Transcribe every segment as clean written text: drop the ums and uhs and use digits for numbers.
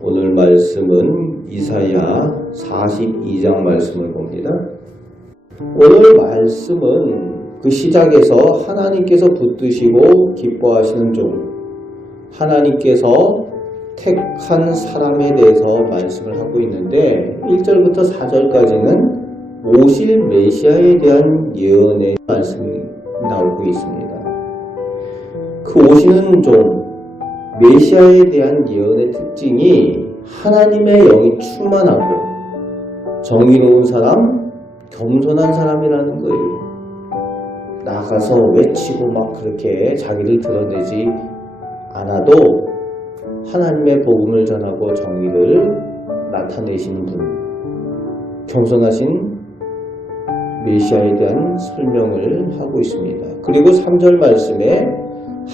오늘 말씀은 이사야 42장 말씀을 봅니다. 오늘 말씀은 그 시작에서 하나님께서 붙드시고 기뻐하시는 종, 하나님께서 택한 사람에 대해서 말씀을 하고 있는데 1절부터 4절까지는 오실 메시아에 대한 예언의 말씀이 나오고 있습니다. 그 오시는 종, 메시아에 대한 예언의 특징이 하나님의 영이 충만하고 정의로운 사람, 겸손한 사람이라는 거예요. 나가서 외치고 막 그렇게 자기를 드러내지 않아도 하나님의 복음을 전하고 정의를 나타내시는 분, 겸손하신 메시아에 대한 설명을 하고 있습니다. 그리고 3절 말씀에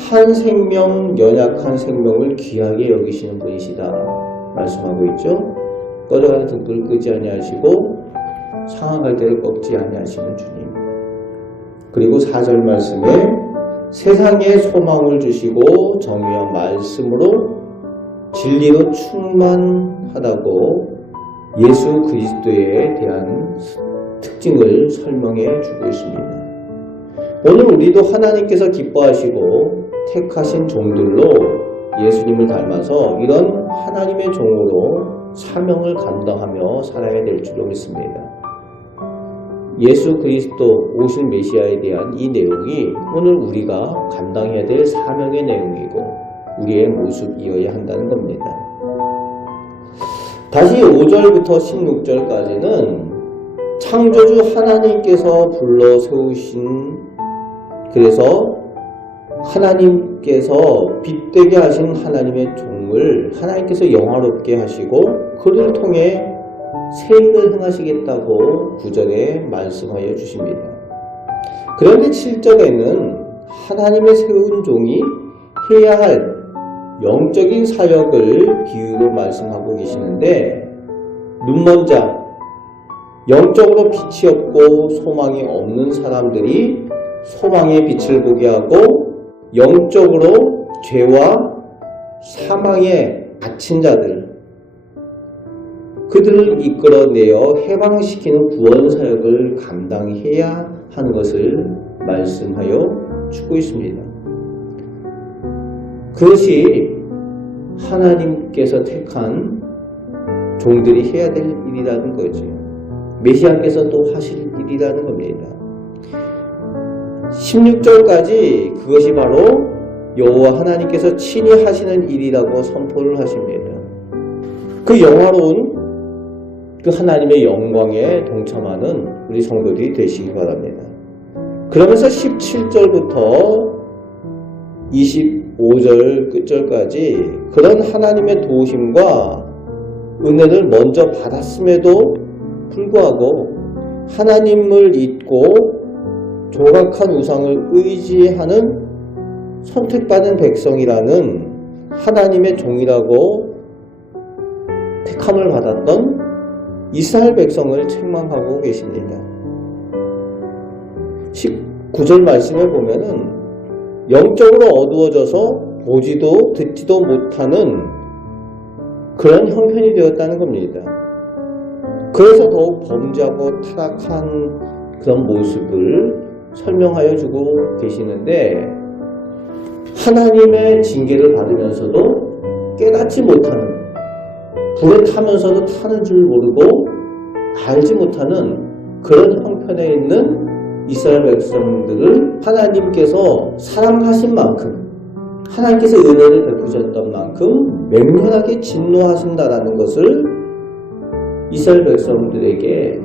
한 생명, 연약한 생명을 귀하게 여기시는 분이시다 말씀하고 있죠. 꺼져가는 등불을 끄지 아니하시고 상한 때를 꺾지 아니하시는 주님. 그리고 4절 말씀에 세상에 소망을 주시고 정의와 말씀으로 진리로 충만하다고 예수 그리스도에 대한 특징을 설명해 주고 있습니다. 오늘 우리도 하나님께서 기뻐하시고 택하신 종들로 예수님을 닮아서 이런 하나님의 종으로 사명을 감당하며 살아야 될 줄로 믿습니다. 예수 그리스도 오신 메시아에 대한 이 내용이 오늘 우리가 감당해야 될 사명의 내용이고 우리의 모습이어야 한다는 겁니다. 다시 5절부터 16절까지는 창조주 하나님께서 불러 세우신, 그래서 하나님께서 빛되게 하신 하나님의 종을 하나님께서 영화롭게 하시고 그를 통해 새 일을 행하시겠다고 9절에 말씀하여 주십니다. 그런데 7절에는 하나님의 세운 종이 해야 할 영적인 사역을 비유로 말씀하고 계시는데, 눈먼 자, 영적으로 빛이 없고 소망이 없는 사람들이 소망의 빛을 보게 하고 영적으로 죄와 사망에 갇힌 자들, 그들을 이끌어내어 해방시키는 구원 사역을 감당해야 하는 것을 말씀하여 주고 있습니다. 그것이 하나님께서 택한 종들이 해야 될 일이라는 거죠. 메시아께서 또 하실 일이라는 겁니다. 16절까지 그것이 바로 여호와 하나님께서 친히 하시는 일이라고 선포를 하십니다. 그 영화로운 그 하나님의 영광에 동참하는 우리 성도들이 되시기 바랍니다. 그러면서 17절부터 25절 끝절까지 그런 하나님의 도우심과 은혜를 먼저 받았음에도 불구하고 하나님을 잊고 조각한 우상을 의지하는 선택받은 백성이라는 하나님의 종이라고 택함을 받았던 이스라엘 백성을 책망하고 계십니다. 19절 말씀에 보면은 영적으로 어두워져서 보지도 듣지도 못하는 그런 형편이 되었다는 겁니다. 그래서 더욱 범죄하고 타락한 그런 모습을 설명하여 주고 계시는데, 하나님의 징계를 받으면서도 깨닫지 못하는, 불에 타면서도 타는 줄 모르고 알지 못하는 그런 형편에 있는 이스라엘 백성들을 하나님께서 사랑하신 만큼, 하나님께서 은혜를 베푸셨던 만큼 맹렬하게 진노하신다라는 것을 이스라엘 백성들에게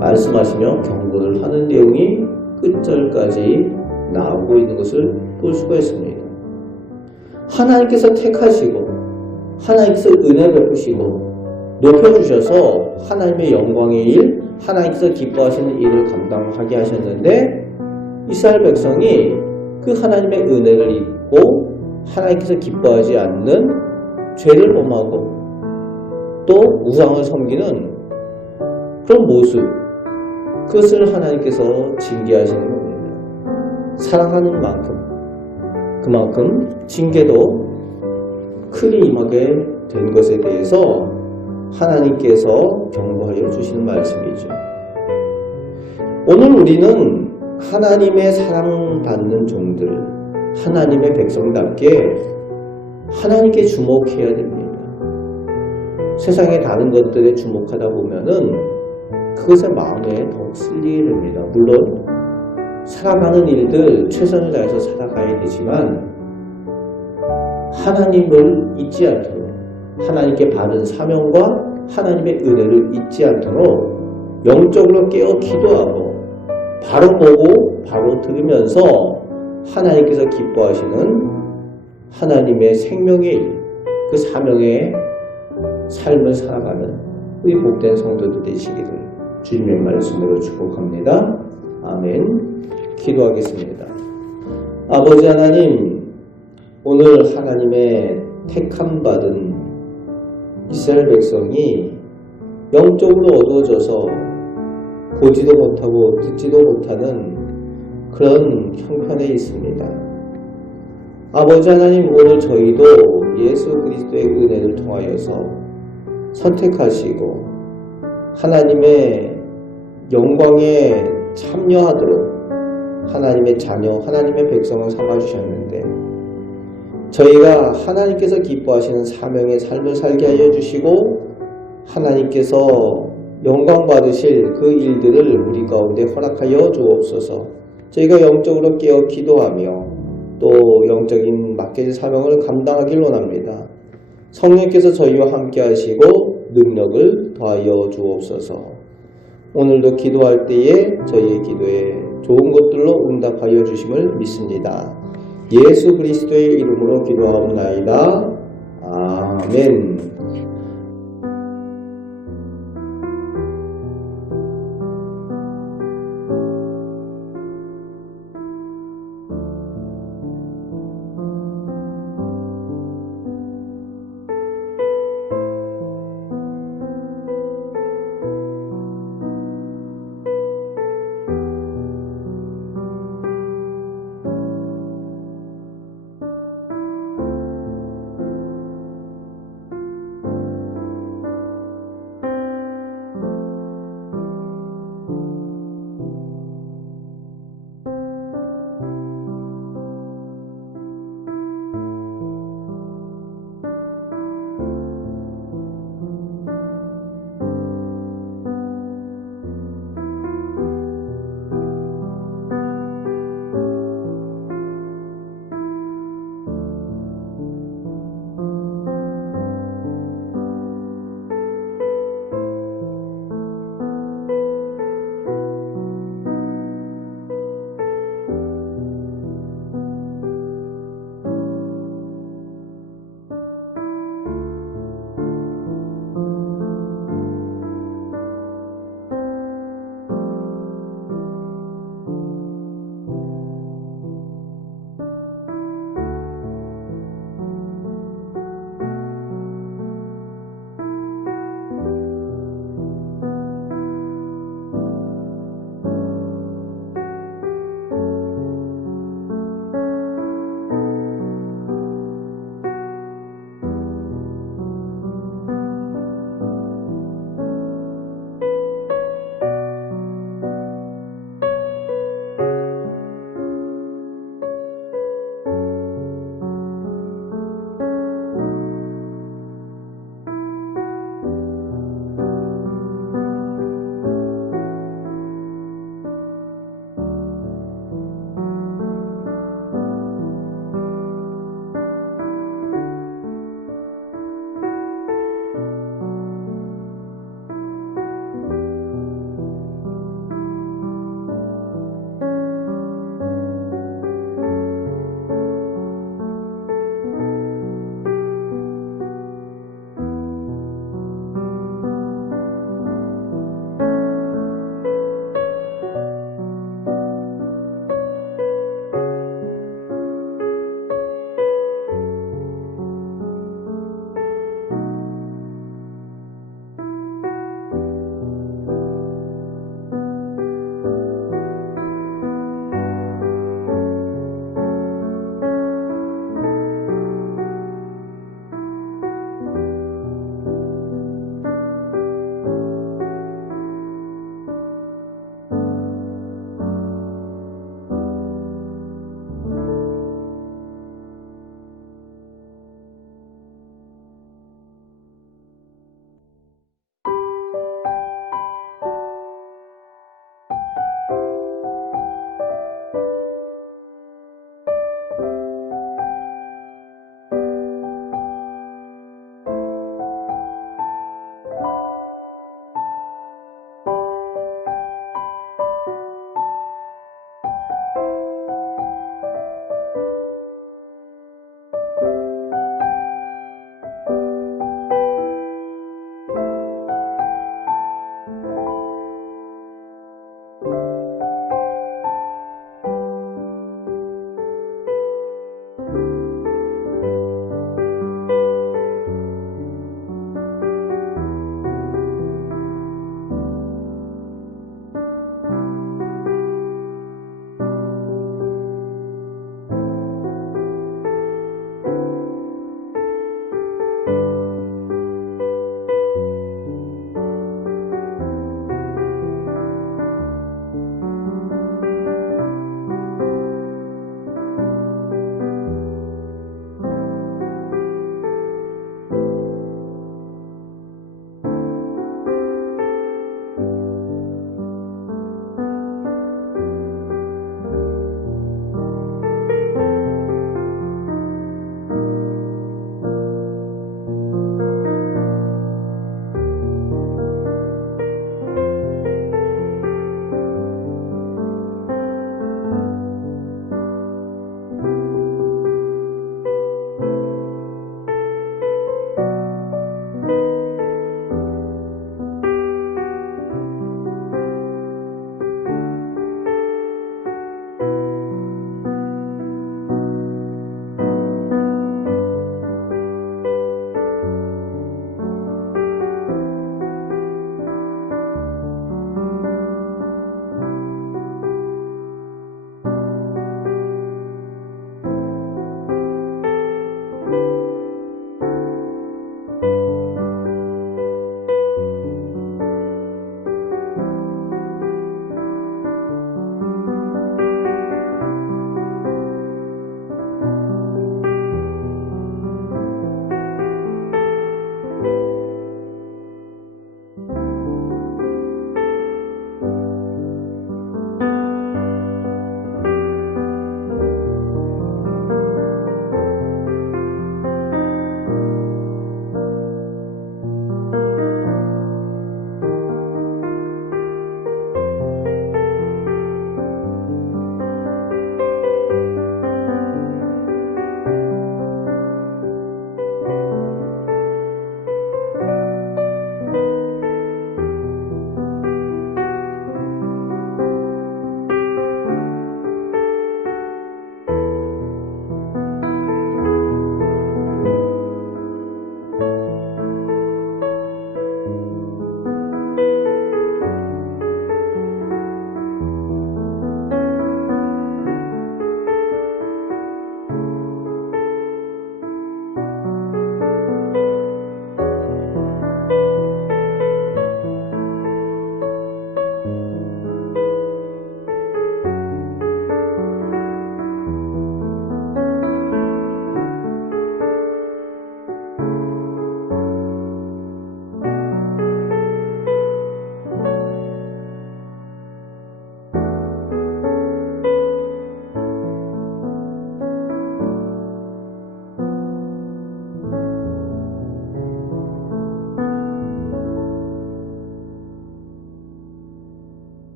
말씀하시며 경고를 하는 내용이 끝절까지 나오고 있는 것을 볼 수가 있습니다. 하나님께서 택하시고 하나님께서 은혜 베푸시고 높여주셔서 하나님의 영광의 일, 하나님께서 기뻐하시는 일을 감당하게 하셨는데, 이스라엘 백성이 그 하나님의 은혜를 잊고 하나님께서 기뻐하지 않는 죄를 범하고 또 우상을 섬기는 그런 모습, 그것을 하나님께서 징계하시는 겁니다. 사랑하는 만큼 그만큼 징계도 크게 임하게 된 것에 대해서 하나님께서 경고하여 주시는 말씀이죠. 오늘 우리는 하나님의 사랑받는 종들, 하나님의 백성답게 하나님께 주목해야 됩니다. 세상의 다른 것들에 주목하다 보면은 그것에 마음에 더욱 쓸리게 됩니다. 물론 살아가는 일들 최선을 다해서 살아가야 되지만 하나님을 잊지 않도록, 하나님께 받은 사명과 하나님의 은혜를 잊지 않도록 영적으로 깨어 기도하고 바로 보고 바로 들으면서 하나님께서 기뻐하시는 하나님의 생명의 일, 그 사명의 삶을 살아가는 우리 복된 성도들 되시기를 주님의 말씀으로 축복합니다. 아멘. 기도하겠습니다. 아버지 하나님, 오늘 하나님의 택함받은 이스라엘 백성이 영적으로 어두워져서 보지도 못하고 듣지도 못하는 그런 형편에 있습니다. 아버지 하나님, 오늘 저희도 예수 그리스도의 은혜를 통하여서 선택하시고 하나님의 영광에 참여하도록 하나님의 자녀, 하나님의 백성을 삼아주셨는데 저희가 하나님께서 기뻐하시는 사명의 삶을 살게 하여 주시고 하나님께서 영광 받으실 그 일들을 우리 가운데 허락하여 주옵소서. 저희가 영적으로 깨어 기도하며 또 영적인 맡겨진 사명을 감당하길 원합니다. 성령께서 저희와 함께 하시고 능력을 더하여 주옵소서. 오늘도 기도할 때에 저희의 기도에 좋은 것들로 응답하여 주심을 믿습니다. 예수 그리스도의 이름으로 기도하옵나이다. 아멘.